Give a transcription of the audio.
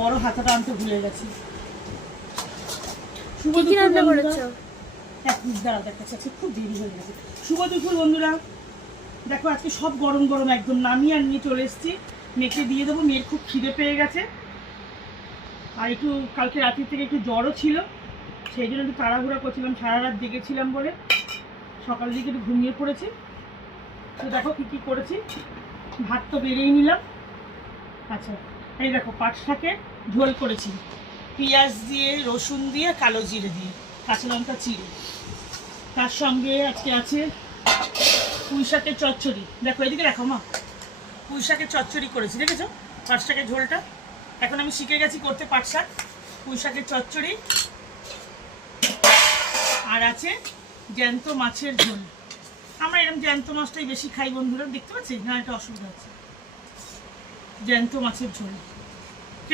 বড় হাতাটা আনতে ভুলে গেছি। খুব দেরি হয়ে গেছে। শুভ দুপুর বন্ধুরা, দেখো আজকে সব গরম গরম একদম নামিয়ে আর নিয়ে চলে এসেছি। মেয়েকে দিয়ে দেবো, মেয়ের খুব খিদে পেয়ে গেছে। আর একটু কালকে রাতের থেকে একটু জ্বরও ছিল, সেই জন্য একটু তাড়াহুড়া করছিলাম, সারা রাত জেগেছিলাম বলে সকাল দিকে একটু ঘুমিয়ে পড়েছি। তো দেখো কী কী করেছি, ভাত তো বেড়েই নিলাম। আচ্ছা এই দেখো পাট শাকের ঝোল করেছি, পেঁয়াজ দিয়ে, রসুন দিয়ে, কালো জিরে দিয়ে, কাঁচা লঙ্কা চিড়ে। তার সঙ্গে আজকে আছে পুঁই শাকের চচ্চড়ি। দেখো এদিকে দেখো মা, পুঁই শাকের চচ্চড়ি করেছি, দেখেছো পাট শাকের ঝোলটা। এখন আমি শিখে গেছি করতে পাট শাক, পুঁই শাকের চচ্চড়ি। আর আছে জ্যান্ত মাছের ঝোল। আমরা এরকম জ্যান্ত মাছটাই বেশি খাই বন্ধুরা, দেখতে পাচ্ছি না, এটা অসুবিধা হচ্ছে। জ্যান্ত মাছের ঝোল।